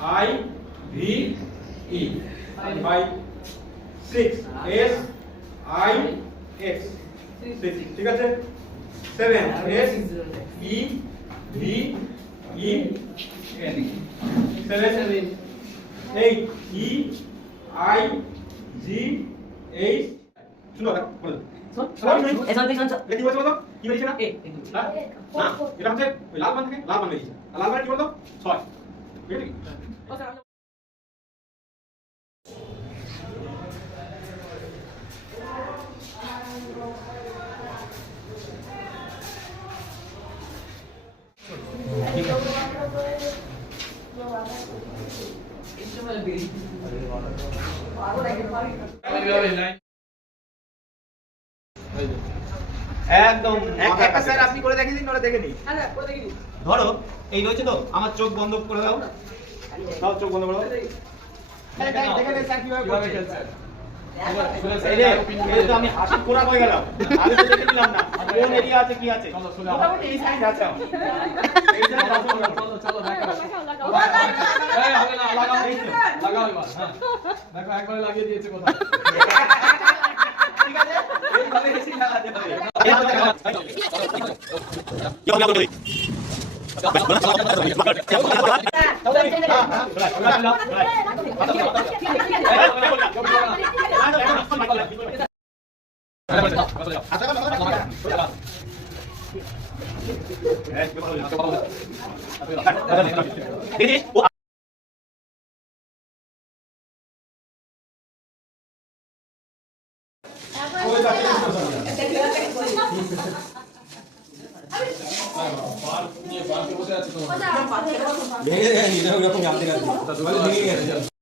I V E 5 6 S I X 6 ঠিক আছে 7 S E V E N 7 8 E I G H শুনো না বলো কি বলছো বলো কি বলছো না না এটা হচ্ছে ওই লাল বান থেকে লাল বান বেরিয়েছে আর লাল বান কি বলতো 6 বুঝলি একদম একটা স্যার আপনি করে দেখিয়ে দিন ওরা দেখে নিই করে দেখি ধরো এই রয়েছে তো আমার চোখ বন্ধ করে দাও সব চোখ বন্ধ করো দেখে নে স্যার কিভাবে খেলছে এই তো আমি হাসি পুরা হয়ে গেলাম আমি তো দেখে নিলাম না কোন এরিয়া আছে কি আছে মোটামুটি এই সাইজ আছে আমার এই সাইজ আছে চলো দেখাও এই হবে না লাগাও এবার হ্যাঁ দেখো একবারে লাগিয়ে দিয়েছে কোথায় ঠিক আছে এইভাবে এসে লাগাতে হবে ভেঙে গেছে